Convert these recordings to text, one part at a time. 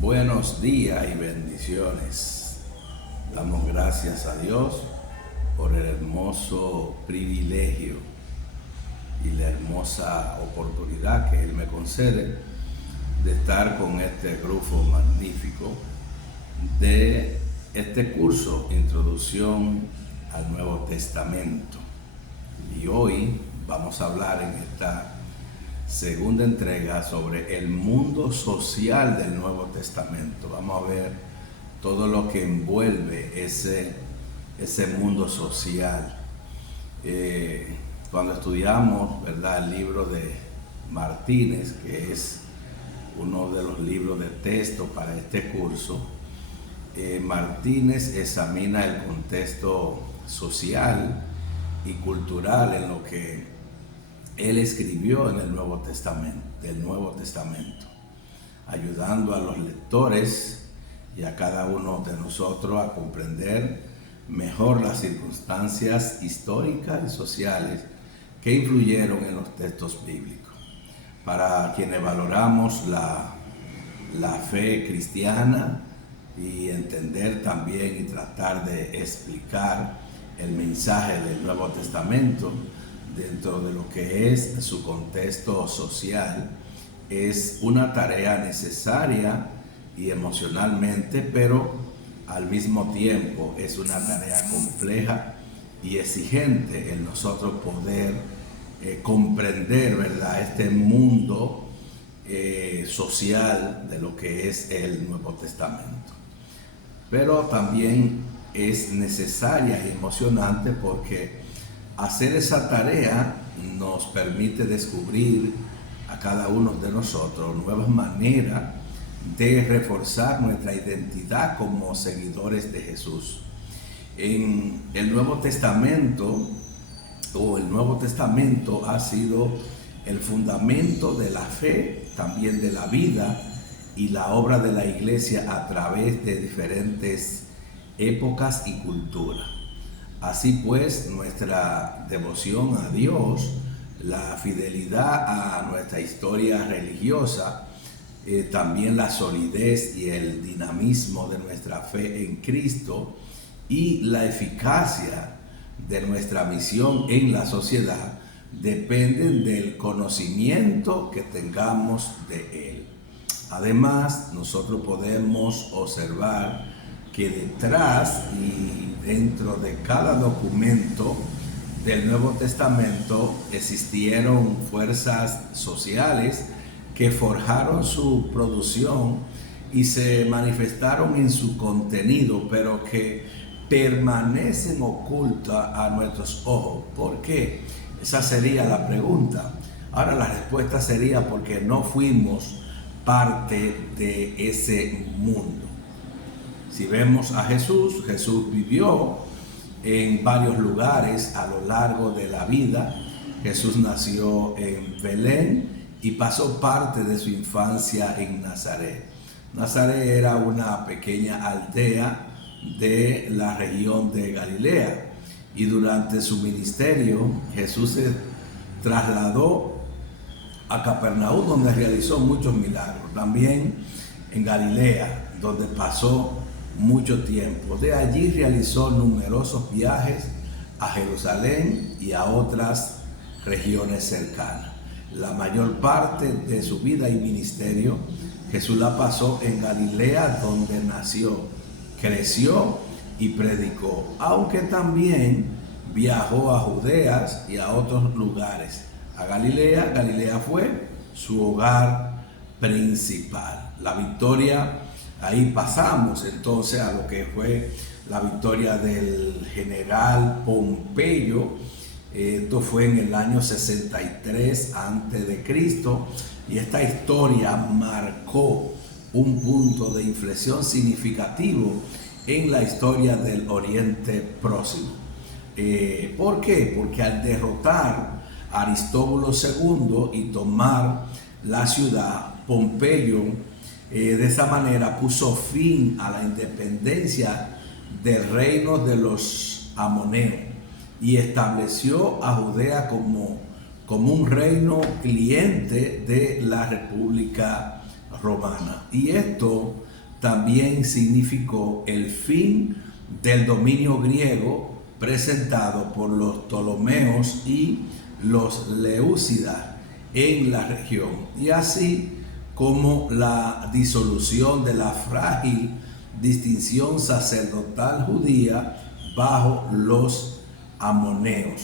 Buenos días y bendiciones. Damos gracias a Dios por el hermoso privilegio y la hermosa oportunidad que Él me concede de estar con este grupo magnífico de este curso Introducción al Nuevo Testamento. Y hoy vamos a hablar en esta segunda entrega sobre el mundo social del Nuevo Testamento. Vamos a ver todo lo que envuelve ese mundo social. Cuando estudiamos, ¿verdad?, el libro de Martínez, que es uno de los libros de texto para este curso, Martínez examina el contexto social y cultural en lo que él escribió en el Nuevo Testamento, ayudando a los lectores y a cada uno de nosotros a comprender mejor las circunstancias históricas y sociales que influyeron en los textos bíblicos. Para quienes valoramos la fe cristiana y entender también y tratar de explicar el mensaje del Nuevo Testamento dentro de lo que es su contexto social, es una tarea necesaria y emocionalmente, pero al mismo tiempo es una tarea compleja y exigente en nosotros poder comprender, ¿verdad?, este mundo social de lo que es el Nuevo Testamento. Pero también es necesaria y emocionante porque hacer esa tarea nos permite descubrir a cada uno de nosotros nuevas maneras de reforzar nuestra identidad como seguidores de Jesús. En el Nuevo Testamento, el Nuevo Testamento ha sido el fundamento de la fe, también de la vida y la obra de la Iglesia a través de diferentes épocas y culturas. Así pues, nuestra devoción a Dios, la fidelidad a nuestra historia religiosa, también la solidez y el dinamismo de nuestra fe en Cristo y la eficacia de nuestra misión en la sociedad dependen del conocimiento que tengamos de Él. Además, nosotros podemos observar que detrás y dentro de cada documento del Nuevo Testamento existieron fuerzas sociales que forjaron su producción y se manifestaron en su contenido, pero que permanecen ocultas a nuestros ojos. ¿Por qué? Esa sería la pregunta. Ahora la respuesta sería porque no fuimos parte de ese mundo. Si vemos a Jesús, Jesús vivió en varios lugares a lo largo de la vida. Jesús nació en Belén y pasó parte de su infancia en Nazaret. Nazaret era una pequeña aldea de la región de Galilea y durante su ministerio Jesús se trasladó a Capernaum, donde realizó muchos milagros. También en Galilea, donde pasó mucho tiempo. De allí realizó numerosos viajes a Jerusalén y a otras regiones cercanas. La mayor parte de su vida y ministerio Jesús la pasó en Galilea, donde nació, creció y predicó, aunque también viajó a Judea y a otros lugares. A Galilea fue su hogar principal. La victoria, ahí pasamos entonces a lo que fue la victoria del general Pompeyo. Esto fue en el año 63 a.C. y esta historia marcó un punto de inflexión significativo en la historia del Oriente Próximo. ¿Por qué? Porque al derrotar a Aristóbulo II y tomar la ciudad, Pompeyo de esa manera puso fin a la independencia del reino de los amoneos y estableció a Judea como un reino cliente de la República romana. Y esto también significó el fin del dominio griego presentado por los Ptolomeos y los Leúcidas en la región, y así como la disolución de la frágil distinción sacerdotal judía bajo los amoneos.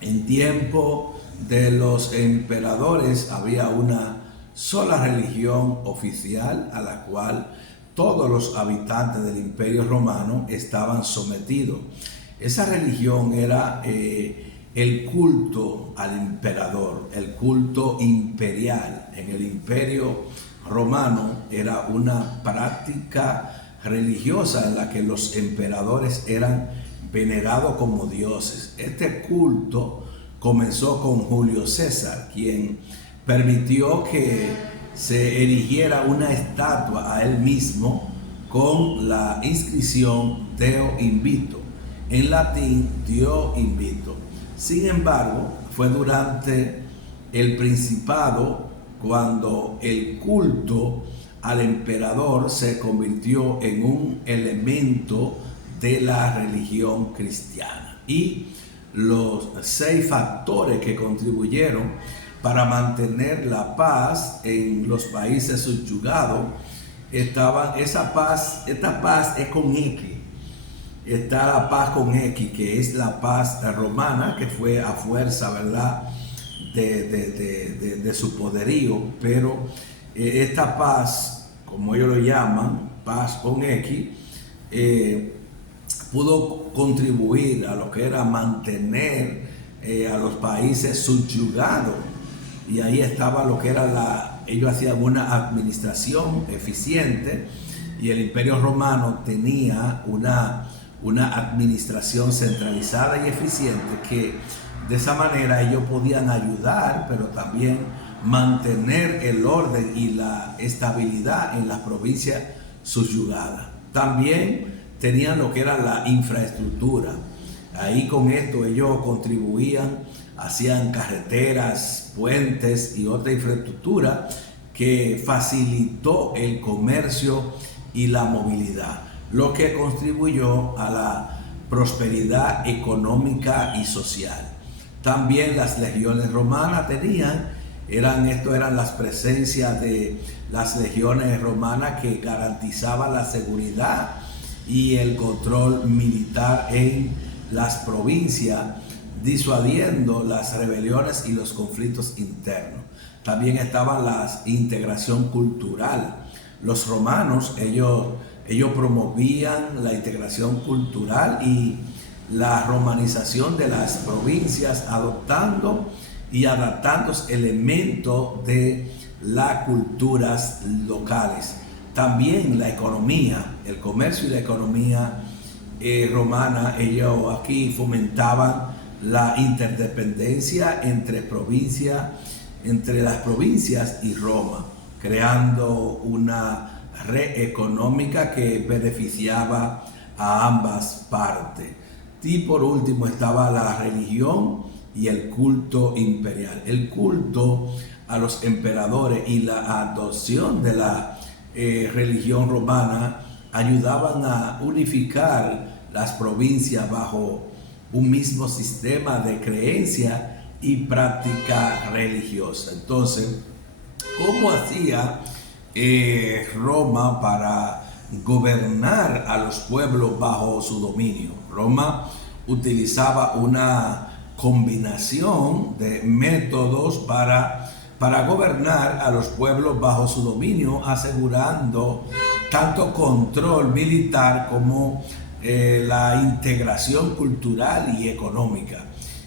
En tiempo de los emperadores había una sola religión oficial a la cual todos los habitantes del Imperio Romano estaban sometidos. Esa religión era el culto al emperador, el culto imperial. En el Imperio Romano era una práctica religiosa en la que los emperadores eran venerados como dioses. Este culto comenzó con Julio César, quien permitió que se erigiera una estatua a él mismo con la inscripción Deo Invito, en latín Dio Invito. Sin embargo, fue durante el Principado cuando el culto al emperador se convirtió en un elemento de la religión cristiana. Y los 6 factores que contribuyeron para mantener la paz en los países subyugados estaban, esta paz es con X. Está la paz con X, que es la paz romana, que fue a fuerza, ¿verdad?, de su poderío, pero esta paz, como ellos lo llaman, paz con X, pudo contribuir a lo que era mantener a los países subyugados, y ahí estaba lo que era ellos hacían una administración eficiente, y el Imperio Romano tenía una administración centralizada y eficiente, que de esa manera ellos podían ayudar, pero también mantener el orden y la estabilidad en las provincias subyugadas. También tenían lo que era la infraestructura. Ahí con esto ellos contribuían, hacían carreteras, puentes y otra infraestructura que facilitó el comercio y la movilidad, lo que contribuyó a la prosperidad económica y social. También las legiones romanas eran las presencias de las legiones romanas que garantizaban la seguridad y el control militar en las provincias, disuadiendo las rebeliones y los conflictos internos. También estaba la integración cultural. Los romanos, ellos promovían la integración cultural y la romanización de las provincias, adoptando y adaptando elementos de las culturas locales. También la economía, el comercio y la economía romana, ellos aquí fomentaban la interdependencia entre las provincias y Roma, creando una red económica que beneficiaba a ambas partes. Y por último estaba la religión y el culto imperial. El culto a los emperadores y la adopción de la religión romana ayudaban a unificar las provincias bajo un mismo sistema de creencia y práctica religiosa. Entonces, ¿cómo hacía Roma para gobernar a los pueblos bajo su dominio? Roma utilizaba una combinación de métodos para gobernar a los pueblos bajo su dominio, asegurando tanto control militar como la integración cultural y económica.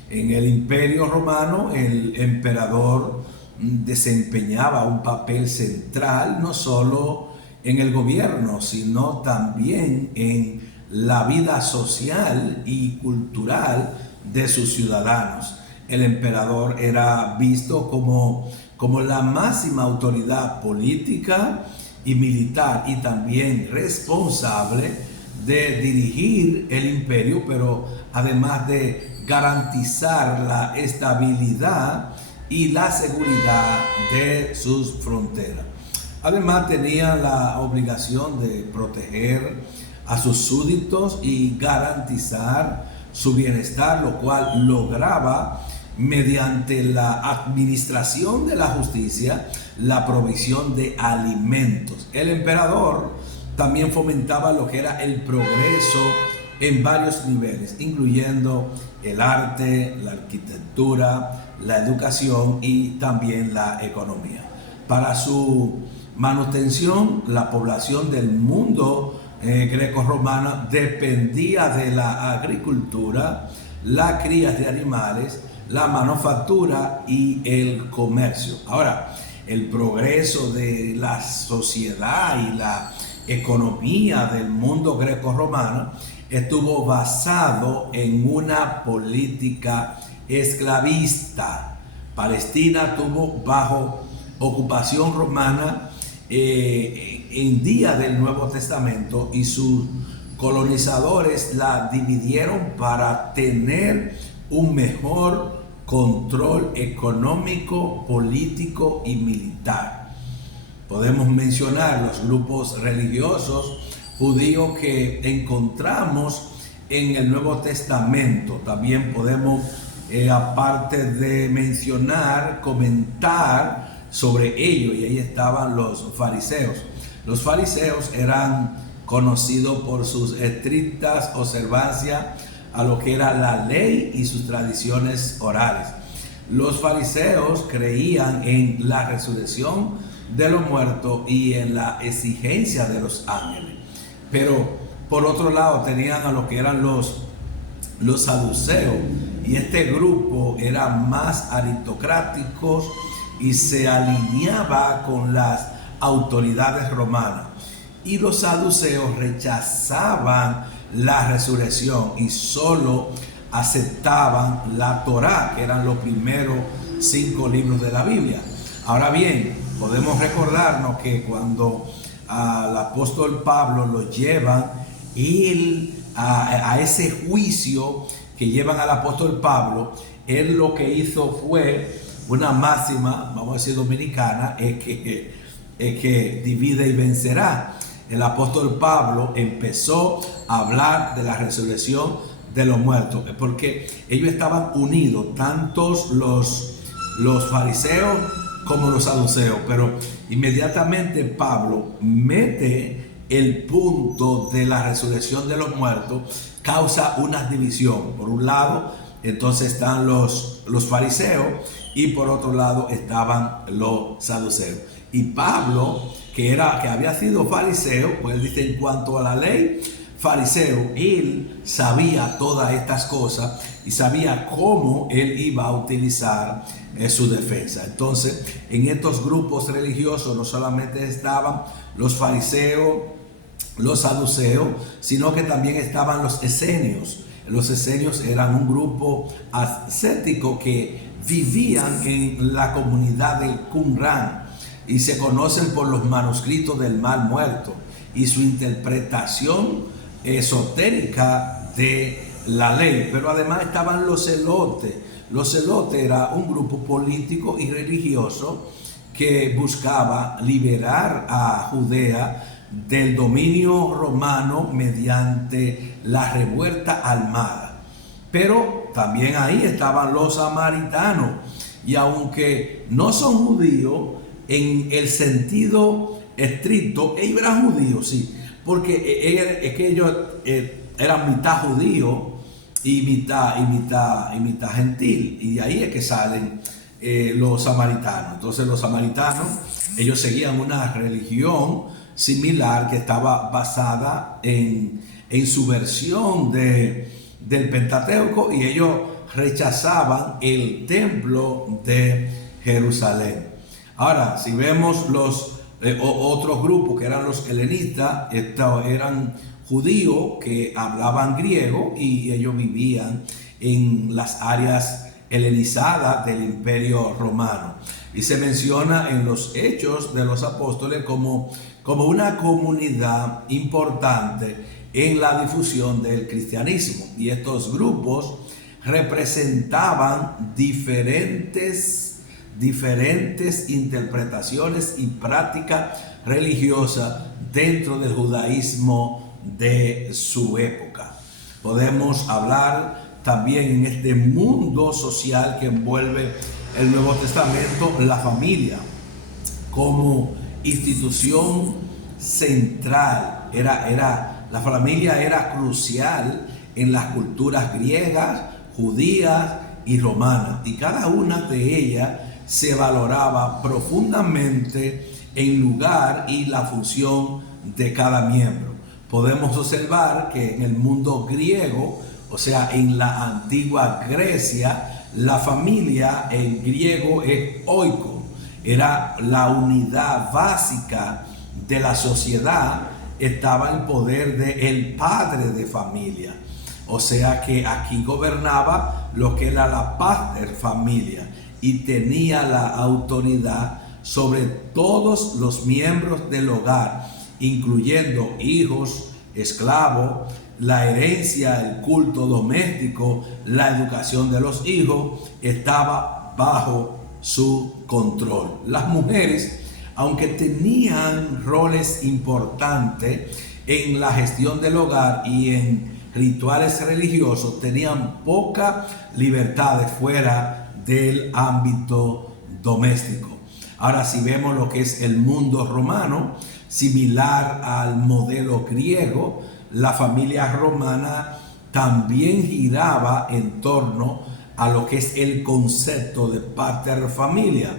En el Imperio Romano, el emperador desempeñaba un papel central no solo en el gobierno, sino también en la vida social y cultural de sus ciudadanos. El emperador era visto como la máxima autoridad política y militar, y también responsable de dirigir el imperio, pero además de garantizar la estabilidad y la seguridad de sus fronteras. Además tenía la obligación de proteger a sus súbditos y garantizar su bienestar, lo cual lograba mediante la administración de la justicia la provisión de alimentos. El emperador también fomentaba lo que era el progreso en varios niveles, incluyendo el arte, la arquitectura, la educación y también la economía. Para su manutención, la población del mundo greco-romana dependía de la agricultura, la cría de animales, la manufactura y el comercio. Ahora, el progreso de la sociedad y la economía del mundo greco-romano estuvo basado en una política esclavista. Palestina tuvo bajo ocupación romana en día del Nuevo Testamento, y sus colonizadores la dividieron para tener un mejor control económico, político y militar. Podemos mencionar los grupos religiosos judíos que encontramos en el Nuevo Testamento. También podemos, aparte de mencionar, comentar sobre ello, y ahí estaban los fariseos. Los fariseos eran conocidos por sus estrictas observancias a lo que era la ley y sus tradiciones orales. Los fariseos creían en la resurrección de los muertos y en la exigencia de los ángeles. Pero por otro lado tenían a lo que eran los saduceos, y este grupo era más aristocráticos y se alineaba con las autoridades romanas. Y los saduceos rechazaban la resurrección y solo aceptaban la Torá, que eran los primeros 5 libros de la Biblia. Ahora bien, podemos recordarnos que cuando al apóstol Pablo lo llevan a ese juicio que llevan al apóstol Pablo, él lo que hizo fue una máxima, vamos a decir dominicana, es que divide y vencerá. El apóstol Pablo empezó a hablar de la resurrección de los muertos, porque ellos estaban unidos, tantos los fariseos como los saduceos, pero inmediatamente Pablo mete el punto de la resurrección de los muertos, causa una división. Por un lado, entonces están los fariseos, y por otro lado estaban los saduceos. Y Pablo, que había sido fariseo, pues dice, en cuanto a la ley, fariseo, él sabía todas estas cosas y sabía cómo él iba a utilizar su defensa. Entonces, en estos grupos religiosos no solamente estaban los fariseos, los saduceos, sino que también estaban los esenios. Los esenios eran un grupo ascético que vivían en la comunidad del Qumran y se conocen por los manuscritos del Mar Muerto y su interpretación esotérica de la ley. Pero además estaban los celotes. Los celotes era un grupo político y religioso que buscaba liberar a Judea del dominio romano mediante la revuelta armada. Pero también ahí estaban los samaritanos, y aunque no son judíos en el sentido estricto, ellos eran judíos, sí, porque es que ellos eran mitad judíos y mitad gentil, y de ahí es que salen los samaritanos. Entonces los samaritanos, ellos seguían una religión similar que estaba basada en su versión del Pentateuco, y ellos rechazaban el templo de Jerusalén. Ahora, si vemos los otros grupos que eran los helenistas, estos eran judíos que hablaban griego y ellos vivían en las áreas helenizadas del Imperio Romano. Y se menciona en los Hechos de los Apóstoles como una comunidad importante en la difusión del cristianismo. Y estos grupos representaban diferentes interpretaciones y prácticas religiosa dentro del judaísmo de su época. Podemos hablar también en este mundo social que envuelve el Nuevo Testamento, la familia como institución central. La familia era crucial en las culturas griegas, judías y romanas, y cada una de ellas se valoraba profundamente en lugar y la función de cada miembro. Podemos observar que en el mundo griego, o sea, en la antigua Grecia, la familia en griego es oikos, era la unidad básica de la sociedad, estaba en poder del padre de familia. O sea que aquí gobernaba lo que era la pater familia y tenía la autoridad sobre todos los miembros del hogar, incluyendo hijos, esclavos, la herencia, el culto doméstico, la educación de los hijos, estaba bajo su control. Las mujeres, aunque tenían roles importantes en la gestión del hogar y en rituales religiosos, tenían poca libertad fuera del ámbito doméstico. Ahora, si vemos lo que es el mundo romano, similar al modelo griego, la familia romana también giraba en torno a lo que es el concepto de pater familia.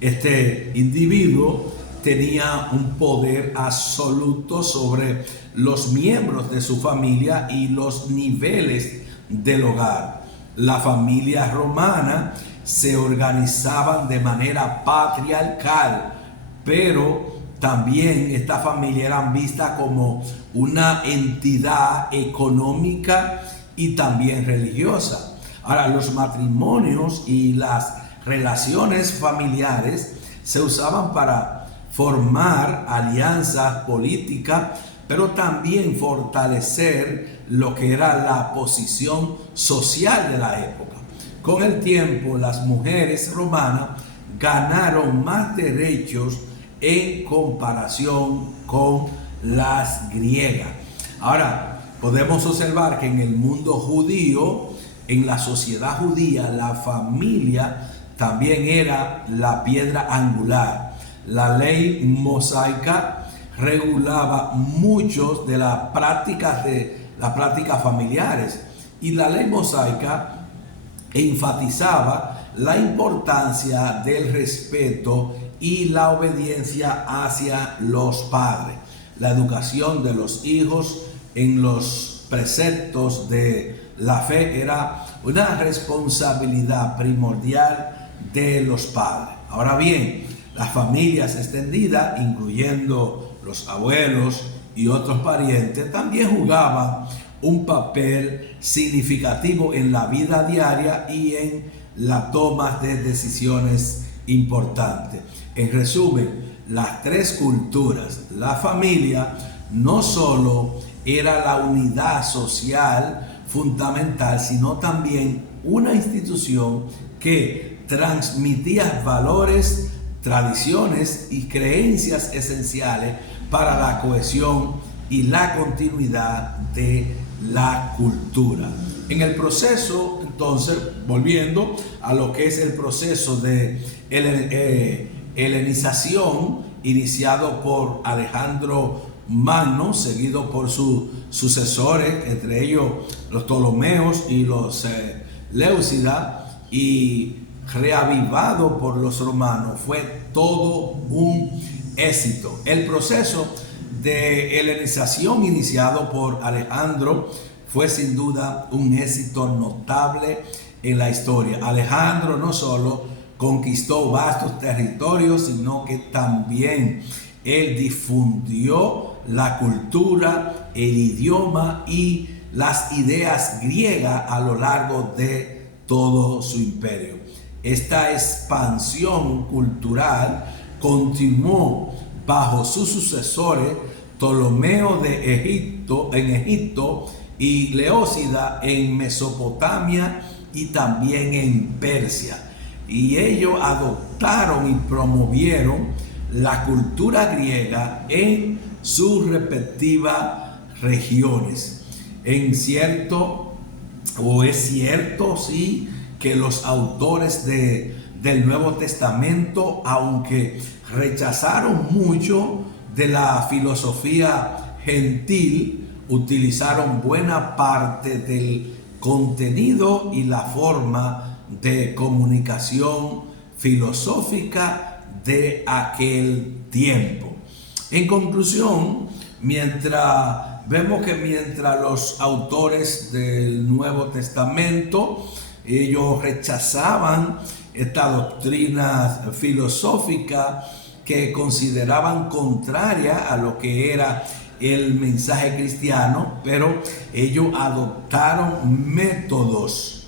Este individuo tenía un poder absoluto sobre los miembros de su familia y los niveles del hogar. La familia romana se organizaban de manera patriarcal, pero también esta familia eran vistas como una entidad económica y también religiosa. Ahora, los matrimonios y las relaciones familiares se usaban para formar alianzas políticas, pero también fortalecer lo que era la posición social de la época. Con el tiempo, las mujeres romanas ganaron más derechos en comparación con las griegas. Ahora, podemos observar que en el mundo judío, en la sociedad judía, la familia también era la piedra angular. La ley mosaica regulaba muchos de las prácticas familiares, y la ley mosaica enfatizaba la importancia del respeto y la obediencia hacia los padres. La educación de los hijos en los preceptos de la fe era una responsabilidad primordial de los padres. Ahora bien, las familias extendidas, incluyendo los abuelos y otros parientes, también jugaban un papel significativo en la vida diaria y en la toma de decisiones importantes. En resumen, las tres culturas, la familia no solo era la unidad social fundamental, sino también una institución que transmitía valores, tradiciones y creencias esenciales para la cohesión y la continuidad de la cultura. En el proceso, entonces, volviendo a lo que es el proceso de helenización iniciado por Alejandro Magno, seguido por sus sucesores, entre ellos los Ptolomeos y los Leucidas, y reavivado por los romanos, fue todo un éxito. El proceso de helenización iniciado por Alejandro fue sin duda un éxito notable en la historia. Alejandro no solo conquistó vastos territorios, sino que también él difundió la cultura, el idioma y las ideas griegas a lo largo de todo su imperio. Esta expansión cultural continuó bajo sus sucesores, Ptolomeo en Egipto y Leócida en Mesopotamia y también en Persia. Y ellos adoptaron y promovieron la cultura griega en sus respectivas regiones. Es cierto, sí, que los autores del Nuevo Testamento, aunque rechazaron mucho de la filosofía gentil, utilizaron buena parte del contenido y la forma de comunicación filosófica de aquel tiempo. En conclusión, vemos que mientras los autores del Nuevo Testamento, ellos rechazaban esta doctrina filosófica que consideraban contraria a lo que era el mensaje cristiano, pero ellos adoptaron métodos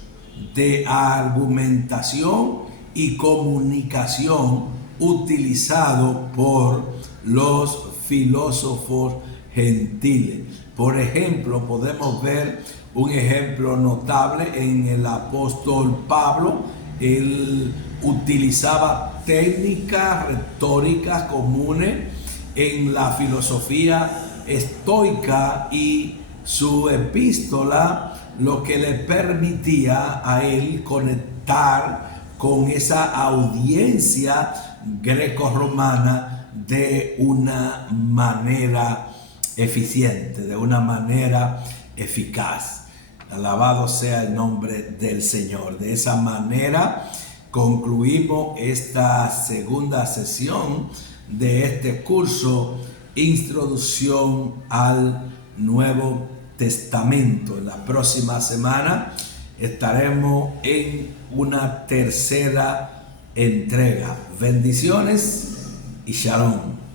de argumentación y comunicación utilizados por los filósofos gentiles. Por ejemplo, podemos ver un ejemplo notable en el apóstol Pablo. Él utilizaba técnicas retóricas comunes en la filosofía estoica, y su epístola lo que le permitía a él conectar con esa audiencia greco-romana de una manera eficiente, de una manera eficaz. Alabado sea el nombre del Señor. De esa manera concluimos esta segunda sesión de este curso, Introducción al Nuevo Testamento. En la próxima semana estaremos en una tercera entrega. Bendiciones y shalom.